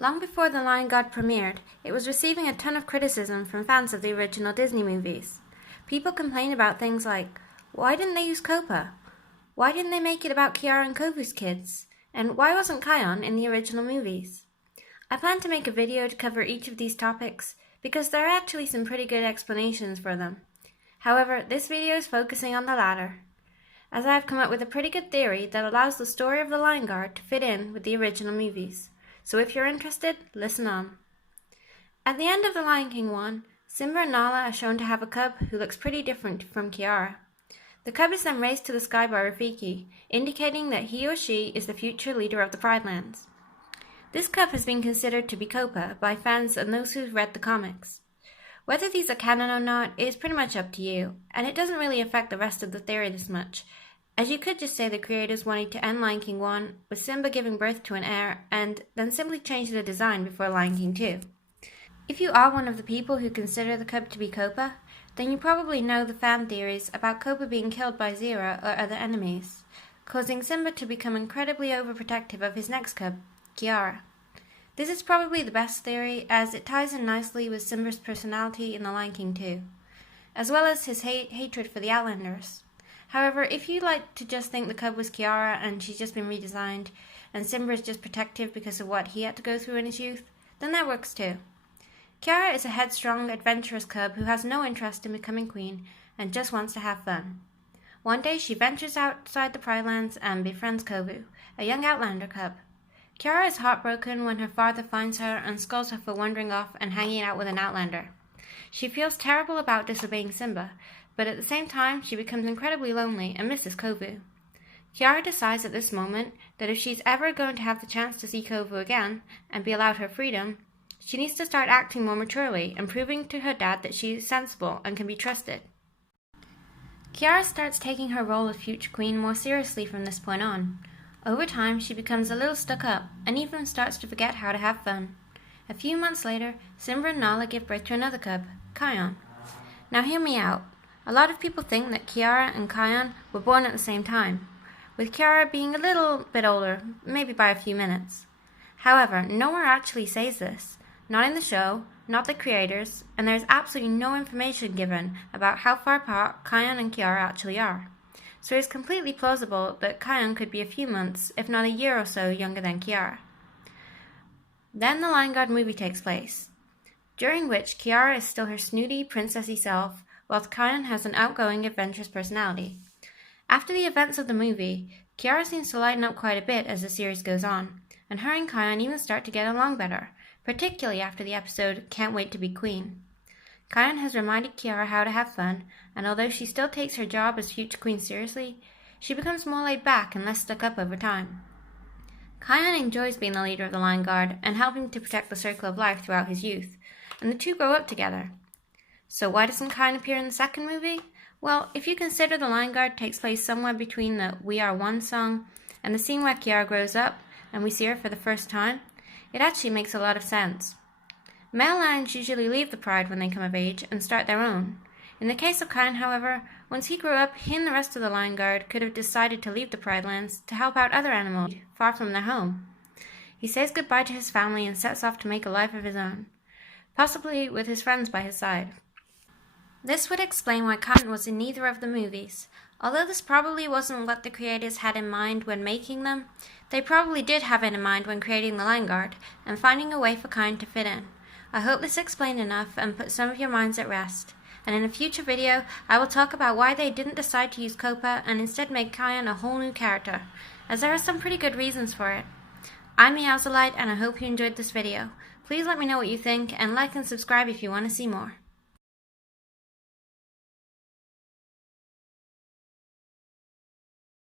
Long before The Lion Guard premiered, it was receiving a ton of criticism from fans of the original Disney movies. People complained about things like, why didn't they use Copa? Why didn't they make it about Kiara and Kovu's kids? And why wasn't Kion in the original movies? I plan to make a video to cover each of these topics because there are actually some pretty good explanations for them. However, this video is focusing on the latter, as I have come up with a pretty good theory that allows the story of the Lion Guard to fit in with the original movies. So if you're interested, listen on. At the end of The Lion King 1, Simba and Nala are shown to have a cub who looks pretty different from Kiara. The cub is then raised to the sky by Rafiki, indicating that he or she is the future leader of the Pride Lands. This cub has been considered to be Copa by fans and those who've read the comics. Whether these are canon or not is pretty much up to you, and it doesn't really affect the rest of the theory this much, as you could just say the creators wanted to end Lion King 1 with Simba giving birth to an heir and then simply change the design before Lion King 2. If you are one of the people who consider the cub to be Copa, then you probably know the fan theories about Copa being killed by Zira or other enemies, causing Simba to become incredibly overprotective of his next cub, Kiara. This is probably the best theory as it ties in nicely with Simba's personality in The Lion King 2, as well as his hatred for the Outlanders. However, if you like to just think the cub was Kiara and she's just been redesigned, and Simba is just protective because of what he had to go through in his youth, then that works too. Kiara is a headstrong, adventurous cub who has no interest in becoming queen and just wants to have fun. One day she ventures outside the Pride Lands and befriends Kovu, a young Outlander cub. Kiara is heartbroken when her father finds her and scolds her for wandering off and hanging out with an Outlander. She feels terrible about disobeying Simba, but at the same time she becomes incredibly lonely and misses Kovu. Kiara decides at this moment that if she's ever going to have the chance to see Kovu again and be allowed her freedom, she needs to start acting more maturely and proving to her dad that she is sensible and can be trusted. Kiara starts taking her role as future queen more seriously from this point on. Over time, she becomes a little stuck up and even starts to forget how to have fun. A few months later, Simba and Nala give birth to another cub, Kion. Now hear me out. A lot of people think that Kiara and Kion were born at the same time, with Kiara being a little bit older, maybe by a few minutes. However, nowhere actually says this, not in the show, not the creators, and there is absolutely no information given about how far apart Kion and Kiara actually are. So it is completely plausible that Kion could be a few months, if not a year or so, younger than Kiara. Then the Lion Guard movie takes place, during which Kiara is still her snooty, princessy self, whilst Kion has an outgoing, adventurous personality. After the events of the movie, Kiara seems to lighten up quite a bit as the series goes on, and her and Kion even start to get along better, particularly after the episode Can't Wait to Be Queen. Kion has reminded Kiara how to have fun, and although she still takes her job as future queen seriously, she becomes more laid back and less stuck up over time. Kion enjoys being the leader of the Lion Guard and helping to protect the Circle of Life throughout his youth, and the two grow up together. So why doesn't Kion appear in the second movie? Well, if you consider the Lion Guard takes place somewhere between the We Are One song and the scene where Kiara grows up and we see her for the first time, it actually makes a lot of sense. Male lions usually leave the Pride when they come of age and start their own. In the case of Kion, however, once he grew up, he and the rest of the Lion Guard could have decided to leave the Pride Lands to help out other animals far from their home. He says goodbye to his family and sets off to make a life of his own, possibly with his friends by his side. This would explain why Kion was in neither of the movies. Although this probably wasn't what the creators had in mind when making them, they probably did have it in mind when creating the Lion Guard and finding a way for Kion to fit in. I hope this explained enough and put some of your minds at rest. And in a future video, I will talk about why they didn't decide to use Copa and instead make Kion a whole new character, as there are some pretty good reasons for it. I'm Meowsalite and I hope you enjoyed this video. Please let me know what you think and like and subscribe if you want to see more.